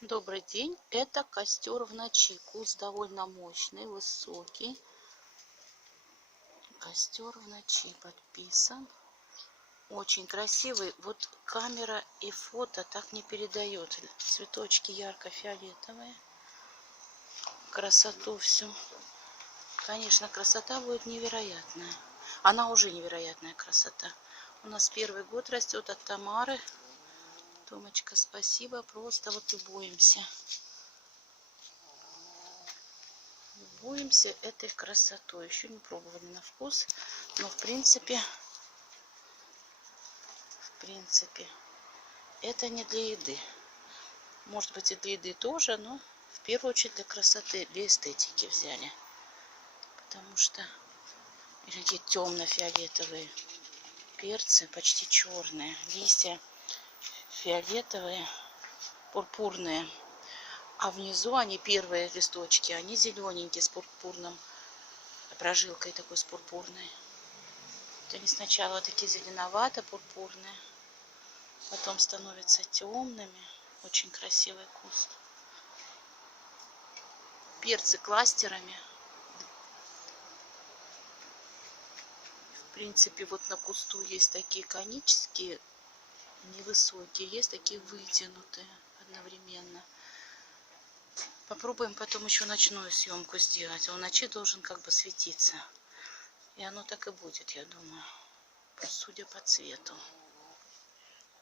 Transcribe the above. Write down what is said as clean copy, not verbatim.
Добрый день, это костер в ночи. Куст довольно мощный, высокий. Костер в ночи подписан. Очень красивый. Вот камера и фото так не передает. Цветочки ярко-фиолетовые. Красоту всю. Конечно, красота будет невероятная. Она уже невероятная красота. У нас первый год растет от Тамары. Томочка, спасибо. Просто вот любуемся. Любуемся этой красотой. Еще не пробовали на вкус, но в принципе, это не для еды. Может быть и для еды тоже, но в первую очередь для красоты, для эстетики взяли. Потому что такие темно-фиолетовые перцы, почти черные, листья фиолетовые, пурпурные. А внизу они, первые листочки, они зелененькие с пурпурным прожилкой такой, с пурпурной. Вот они сначала такие зеленовато-пурпурные, потом становятся темными. Очень красивый куст. Перцы кластерами. В принципе, вот на кусту есть такие конические, невысокие, есть такие вытянутые одновременно. Попробуем потом еще ночную съемку сделать. Он в ночи должен как бы светиться. И оно так и будет, я думаю, судя по цвету.